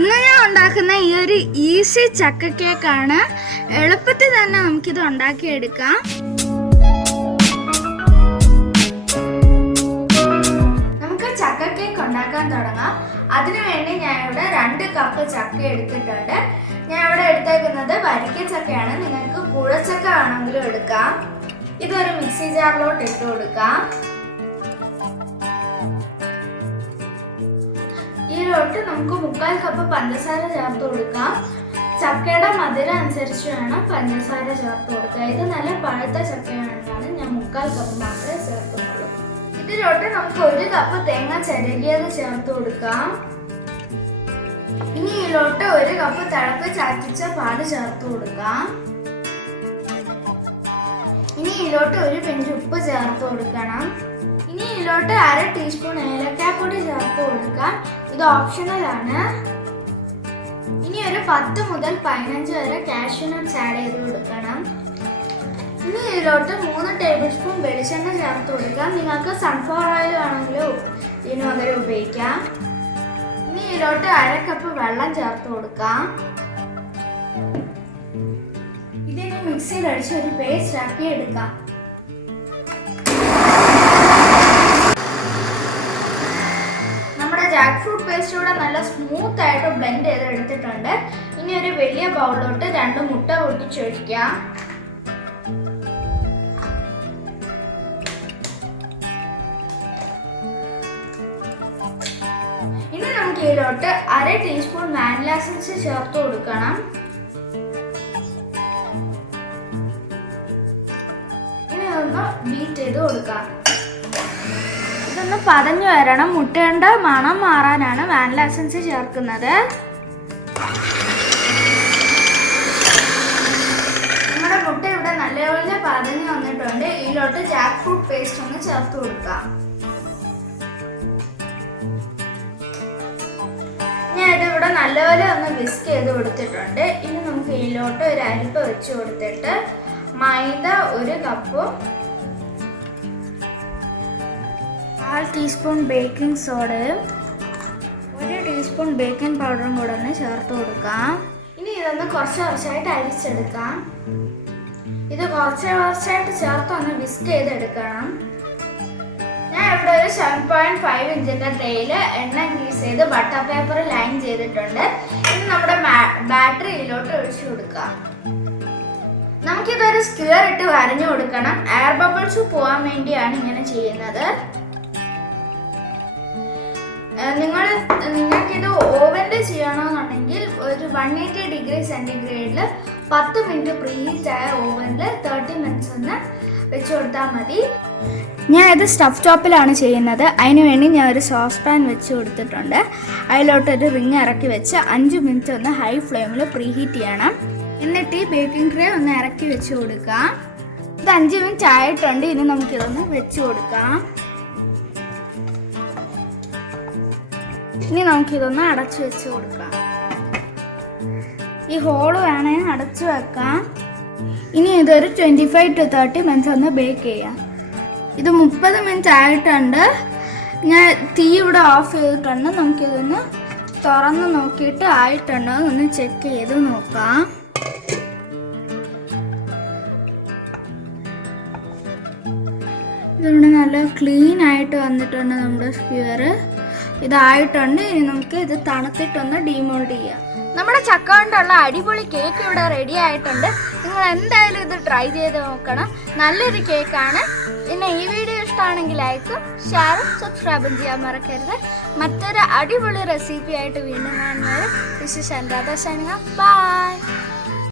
ഇന്ന് ഞാൻ ഉണ്ടാക്കുന്ന ഈ ഒരു ഈസി ചക്ക കേക്കാണ് എളുപ്പത്തിൽ തന്നെ നമുക്കിത് ഉണ്ടാക്കിയെടുക്കാം. നമുക്ക് ചക്ക കേക്ക് ഉണ്ടാക്കാൻ തുടങ്ങാം. അതിനുവേണ്ടി ഞാൻ ഇവിടെ രണ്ട് കപ്പ് ചക്ക എടുത്തിട്ടുണ്ട്. ഞാൻ ഇവിടെ എടുത്തേക്കുന്നത് വരിക്ക ചക്കയാണ്. നിങ്ങൾക്ക് കുഴച്ചക്ക വേണമെങ്കിലും എടുക്കാം. ഇതൊരു മിക്സി ജാറിലോട്ട് ഇട്ട് കൊടുക്കാം. നമുക്ക് മുക്കാൽ കപ്പ് പഞ്ചസാര ചേർത്ത് കൊടുക്കാം. ചക്കയുടെ മധുരം അനുസരിച്ച് വേണം പഞ്ചസാര ചേർത്ത് കൊടുക്കുക. ഇത് നല്ല പഴുത്ത ചക്കയാണെന്നാണ് ഞാൻ മുക്കാൽ കപ്പ് മാത്രമേ ചേർക്കുന്നുള്ളൂ. ഇതിലോട്ട് നമുക്ക് ഒരു കപ്പ് തേങ്ങ ചിരകിയത് ചേർത്ത് കൊടുക്കാം. ഇനി ഇതിലോട്ട് ഒരു കപ്പ് തിളപ്പ് ചാറ്റിച്ച പാൽ ചേർത്ത് കൊടുക്കാം. ഇനി ഇതിലോട്ട് ഒരു പിഞ്ച് ഉപ്പ് ചേർത്ത് കൊടുക്കണം. ഇനി ഇതിലോട്ട് അര ടീസ്പൂൺ ഓപ്ഷണൽ ആണ്. ഇനി ഒരു പത്ത് മുതൽ പതിനഞ്ച് വരെ കാഷ്യൂ നട്ട്സ് ആഡ് ചെയ്ത് കൊടുക്കണം. ഇനി ഇതിലോട്ട് മൂന്ന് ടേബിൾ സ്പൂൺ വെളിച്ചെണ്ണ ചേർത്ത് കൊടുക്കാം. നിങ്ങൾക്ക് സൺഫ്ലവർ ഓയിൽ വേണമെങ്കിലും ഇതിന് പകരം ഉപയോഗിക്കാം. ഇനി ഇതിലോട്ട് അര കപ്പ് വെള്ളം ചേർത്ത് കൊടുക്കാം. ഇതിന് മിക്സിയിൽ അടിച്ച് ഒരു പേസ്റ്റ് ആക്കി എടുക്കാം. ജാക്ക് ഫ്രൂട്ട് പേസ്റ്റ് കൂടെ നല്ല സ്മൂത്ത് ആയിട്ട് ബ്ലെൻഡ് ചെയ്ത് എടുത്തിട്ടുണ്ട് ഇനി ഒരു വലിയ ബൗളിലോട്ട് രണ്ട് മുട്ട പൊട്ടിച്ചൊഴിക്കാം ഇനി നമുക്ക് ഇതിലോട്ട് അര ടീസ്പൂൺ വാനില ചേർത്ത് കൊടുക്കണം. ഇനി ഒന്ന് ബീറ്റ് ചെയ്ത് കൊടുക്കാം. ഇതൊന്ന് പതഞ്ഞു വരണം. മുട്ടയുടെ മണം മാറാനാണ് വാനില എസൻസ് ചേർക്കുന്നത്. നമ്മുടെ മുട്ട ഇവിടെ നല്ലപോലെ പതഞ്ഞു വന്നിട്ടുണ്ട്. ഇതിലോട്ട് ജാക്ക് ഫ്രൂട്ട് പേസ്റ്റ് ഒന്ന് ചേർത്ത് കൊടുക്കാം. ഇവിടെ നല്ലപോലെ ഒന്ന് വിസ്ക് ചെയ്ത് കൊടുത്തിട്ടുണ്ട്. ഇനി നമുക്ക് ഇതിലോട്ട് ഒരു അരിപ്പ് വെച്ച് കൊടുത്തിട്ട് മൈദ ഒരു കപ്പും കാൽ ടീസ്പൂൺ ബേക്കിംഗ് സോഡയും ഒരു ടീസ്പൂൺ ബേക്കിംഗ് പൗഡറും കൂടെ ഒന്ന് ചേർത്ത് കൊടുക്കാം. ഇനി ഇതൊന്ന് കുറച്ച് കുറച്ചായിട്ട് അരിച്ചെടുക്കാം. ഇത് കുറച്ച് കുറച്ചായിട്ട് ചേർത്ത് ഒന്ന് വിസ്ക് ചെയ്തെടുക്കണം. ഞാൻ ഇവിടെ ഒരു സെവൻ പോയിന്റ് ഫൈവ് ഇഞ്ചിന്റെ ട്രേയിൽ എണ്ണ ഗ്രീസ് ചെയ്ത് ബട്ടർ പേപ്പർ ലൈൻ ചെയ്തിട്ടുണ്ട്. ഇനി നമ്മുടെ ബാറ്ററിയിലോട്ട് ഒഴിച്ചു കൊടുക്കാം. നമുക്കിതൊരു സ്ക്വയർ ഇട്ട് വരഞ്ഞു കൊടുക്കണം. എയർ ബബിൾസ് പോകാൻ വേണ്ടിയാണ് ഇങ്ങനെ ചെയ്യുന്നത്. നിങ്ങൾ നിങ്ങൾക്കിത് ഓവന്റെ ചെയ്യണമെന്നുണ്ടെങ്കിൽ ഒരു വൺ എയ്റ്റി ഡിഗ്രി സെന്റിഗ്രേഡിൽ പത്ത് മിനിറ്റ് പ്രീഹീറ്റ് ആയ ഓവനിൽ തേർട്ടി മിനിറ്റ്സ് ഒന്ന് വെച്ച് കൊടുത്താൽ മതി. ഞാൻ ഇത് സ്റ്റഫ് ടോപ്പിലാണ് ചെയ്യുന്നത്. അതിന് വേണ്ടി ഞാൻ ഒരു സോസ് പാൻ വെച്ച് കൊടുത്തിട്ടുണ്ട്. അതിലോട്ട് ഒരു റിങ് ഇറക്കി വെച്ച് അഞ്ച് മിനിറ്റ് ഒന്ന് ഹൈ ഫ്ലെയിമിൽ പ്രീഹീറ്റ് ചെയ്യണം. എന്നിട്ട് ഈ ബേക്കിംഗ് ട്രേ ഒന്ന് ഇറക്കി വെച്ച് കൊടുക്കാം. ഇത് അഞ്ച് മിനിറ്റ് ആയിട്ടുണ്ട്. ഇനി നമുക്കിതൊന്ന് വെച്ച് കൊടുക്കാം. ഇനി നമുക്കിതൊന്ന് അടച്ചു വെച്ച് കൊടുക്കാം. ഈ ഹോൾ വേണേ അടച്ചു വെക്കാം. ഇനി ഇതൊരു twenty five to thirty minutes ഒന്ന് ബേക്ക് ചെയ്യാം. ഇത് മുപ്പത് മിനിറ്റ് ആയിട്ടുണ്ട്. ഞാൻ തീ ഇവിടെ ഓഫ് ചെയ്തിട്ടുണ്ട്. നമുക്കിതൊന്ന് തുറന്ന് നോക്കിയിട്ട് ആയിട്ടുണ്ടോ എന്ന് ചെക്ക് ചെയ്ത് നോക്കാം. ഇതുകൊണ്ട് നല്ല ക്ലീൻ ആയിട്ട് വന്നിട്ടുണ്ട് നമ്മുടെ സ്ക്യൂർ ഇതായിട്ടുണ്ട്. ഇനി നമുക്ക് ഇത് തണുത്തിട്ടൊന്ന് ഡീമോൾഡ് ചെയ്യാം. നമ്മുടെ ചക്ക കൊണ്ടുള്ള അടിപൊളി കേക്ക് ഇവിടെ റെഡി ആയിട്ടുണ്ട്. നിങ്ങൾ എന്തായാലും ഇത് ട്രൈ ചെയ്ത് നോക്കണം. നല്ലൊരു കേക്കാണ് പിന്നെ ഈ വീഡിയോ ഇഷ്ടമാണെങ്കിൽ ലൈക്കും ഷെയറും സബ്സ്ക്രൈബും ചെയ്യാൻ മറക്കരുത്. മറ്റൊരു അടിപൊളി റെസിപ്പി ആയിട്ട് വീണ്ടും കാണുന്നത് വിശേഷം അനുരാധ ബൈ